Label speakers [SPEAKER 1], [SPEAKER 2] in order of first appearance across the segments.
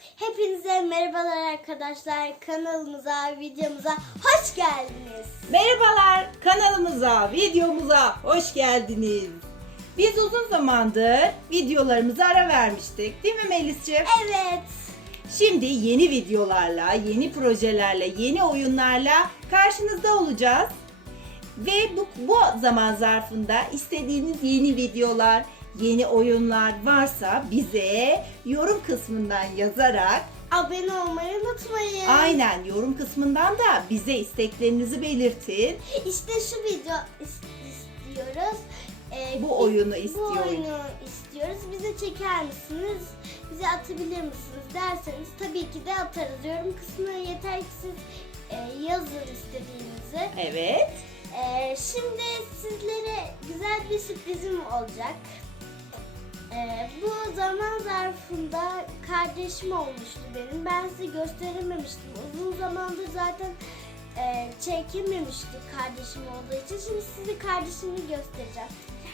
[SPEAKER 1] Hepinize merhabalar arkadaşlar. Kanalımıza, videomuza hoş geldiniz.
[SPEAKER 2] Merhabalar, kanalımıza, videomuza hoş geldiniz. Biz uzun zamandır videolarımıza ara vermiştik, değil mi Melis'ciğim?
[SPEAKER 1] Evet.
[SPEAKER 2] Şimdi yeni videolarla, yeni projelerle, yeni oyunlarla karşınızda olacağız. Ve bu zaman zarfında istediğiniz yeni videolar, yeni oyunlar varsa bize yorum kısmından yazarak
[SPEAKER 1] Abone olmayı unutmayın.
[SPEAKER 2] aynen yorum kısmından da bize isteklerinizi belirtin.
[SPEAKER 1] İşte şu video istiyoruz.
[SPEAKER 2] Bu oyunu
[SPEAKER 1] Bu
[SPEAKER 2] istiyoruz.
[SPEAKER 1] oyunu istiyoruz. Bize çeker misiniz? Bize atabilir misiniz derseniz tabii ki de atarız. Yorum kısmına yeter ki siz yazın istediğinizi.
[SPEAKER 2] Evet.
[SPEAKER 1] Şimdi sizlere güzel bir sürprizim olacak. Bu zaman zarfında kardeşim olmuştu benim. Ben size gösterememiştim. Uzun zamandır zaten çekememiştik kardeşim olduğu için. Şimdi size kardeşimi göstereceğim.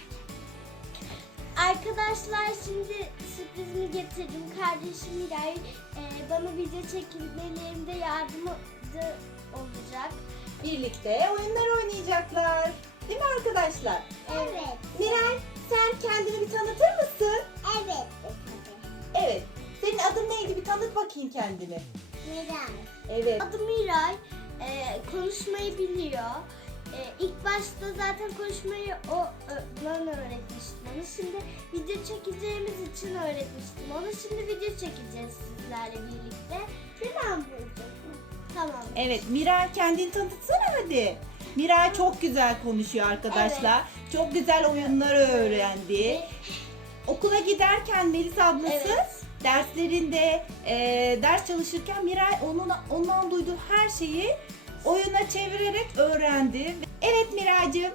[SPEAKER 1] Arkadaşlar şimdi sürprizimi getirdim. Kardeşim Miray bana video çekimlerimde yardımcı olacak.
[SPEAKER 2] Birlikte oyunlar oynayacaklar. Değil mi arkadaşlar?
[SPEAKER 1] Evet.
[SPEAKER 2] Miray, sen kendini bir tanıtır mısın?
[SPEAKER 1] Evet.
[SPEAKER 2] Evet. Senin adın neydi? Bir tanıt bakayım kendini.
[SPEAKER 1] Miray.
[SPEAKER 2] Evet.
[SPEAKER 1] Adım Miray. Konuşmayı biliyor. İlk başta zaten konuşmayı ben öğretmiştim onu. Şimdi video çekeceğimiz için öğretmiştim onu. Şimdi video çekeceğiz sizlerle birlikte. Tamam buldum. Tamam.
[SPEAKER 2] Evet, Miray kendini tanıtsana hadi. Miray çok güzel konuşuyor arkadaşlar. Çok güzel oyunları öğrendi. Okula giderken Melis ablası
[SPEAKER 1] Evet.
[SPEAKER 2] derslerinde ders çalışırken Miray ondan duyduğu her şeyi oyuna çevirerek öğrendi. Evet Miraycığım.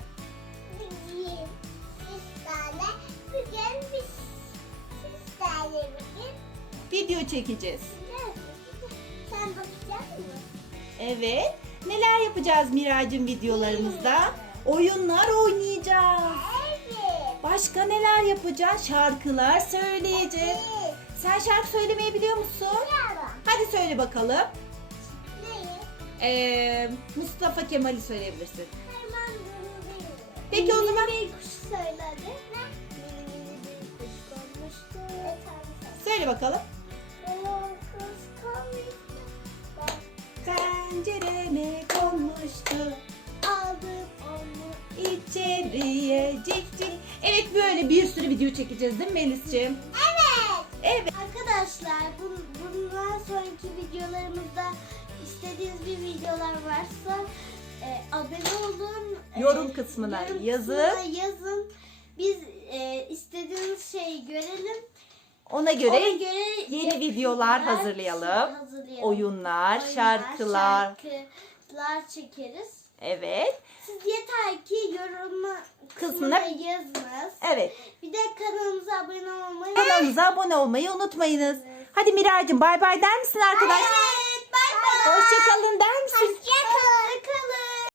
[SPEAKER 2] Video çekeceğiz.
[SPEAKER 1] Sen bakacak mısın?
[SPEAKER 2] Evet. Neler yapacağız Miraycığım videolarımızda? Oyunlar oynayacağız.
[SPEAKER 1] Evet.
[SPEAKER 2] Başka neler yapacağız? Şarkılar söyleyeceğiz. Sen şarkı söylemeyi biliyor musun? Hadi söyle bakalım. Mustafa Kemal'i söyleyebilirsin. Peki o zaman
[SPEAKER 1] Bir kuş söyledi. Bir kuş konmuştu.
[SPEAKER 2] söyle bakalım.
[SPEAKER 1] Kuş konmuştu.
[SPEAKER 2] Pencereme konmuştu
[SPEAKER 1] Aldım onu.
[SPEAKER 2] içeriye cik cik. Evet, böyle bir sürü video çekeceğiz değil mi Melis'ciğim?
[SPEAKER 1] Evet.
[SPEAKER 2] Evet.
[SPEAKER 1] Arkadaşlar bundan sonraki videolarımızda istediğiniz bir videolar varsa abone olun.
[SPEAKER 2] Yorum kısmına
[SPEAKER 1] yazın. Biz istediğiniz şeyi görelim.
[SPEAKER 2] Ona göre yeni
[SPEAKER 1] yeni
[SPEAKER 2] videolar hazırlayalım. Oyunlar, şarkılar.
[SPEAKER 1] Çekeriz.
[SPEAKER 2] Evet.
[SPEAKER 1] Siz yeter ki yorum
[SPEAKER 2] Kısmına
[SPEAKER 1] yazınız.
[SPEAKER 2] Evet.
[SPEAKER 1] Bir de kanalımıza abone olmayı.
[SPEAKER 2] Kanalımıza abone olmayı unutmayınız. Hadi Miraycığım bay bay der misin arkadaşlar?
[SPEAKER 1] Evet, bay bay.
[SPEAKER 2] Hoşçakalın der misin?